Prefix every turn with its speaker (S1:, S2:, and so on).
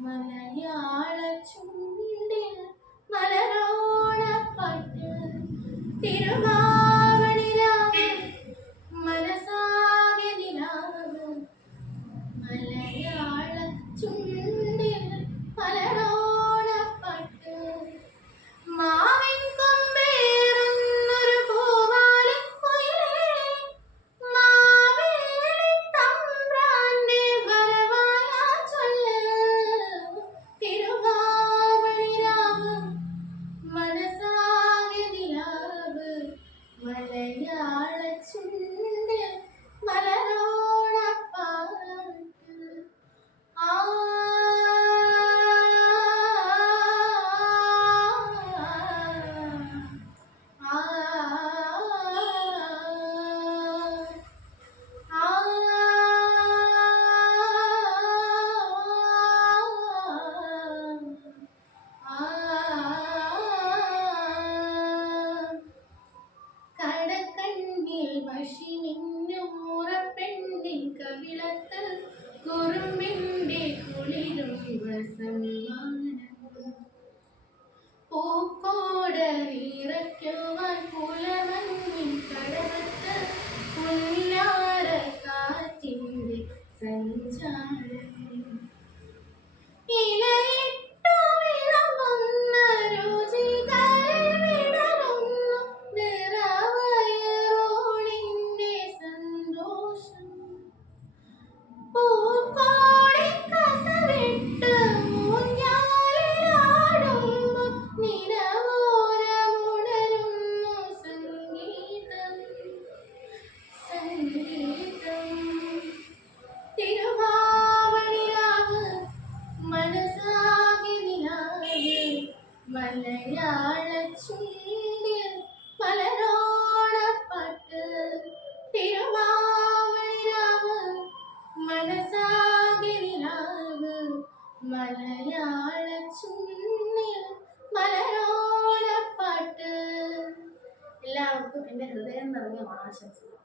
S1: മലയാള ചുണ്ടിൽ മലരോണ പട്ട് തിരുമാ മലയാള ചുണ്ടിൽ വശി മിന്നും മുറപ്പെണ്ണിൻ കുറുമ്പിന്റെ കുളിരും വസമാനം പൂക്കോട് ഇറക്കുവാൻ പുലമഞ്ഞിൻ കടവത്ത് പുല്ലാര കാറ്റിന്റെ സഞ്ചാരം ഇലയിട്ടു മലയാള ചുണ്ടിൽ മലരോണപ്പാട്ട് തിരുവാവണിരാവ് മനസാകെ നിലാവ്. മലയാള ചുണ്ടിൽ മലരോണപ്പാട്ട് എല്ലാവർക്കും എന്റെ ഹൃദയം നിറഞ്ഞ ഓണാശംസകൾ.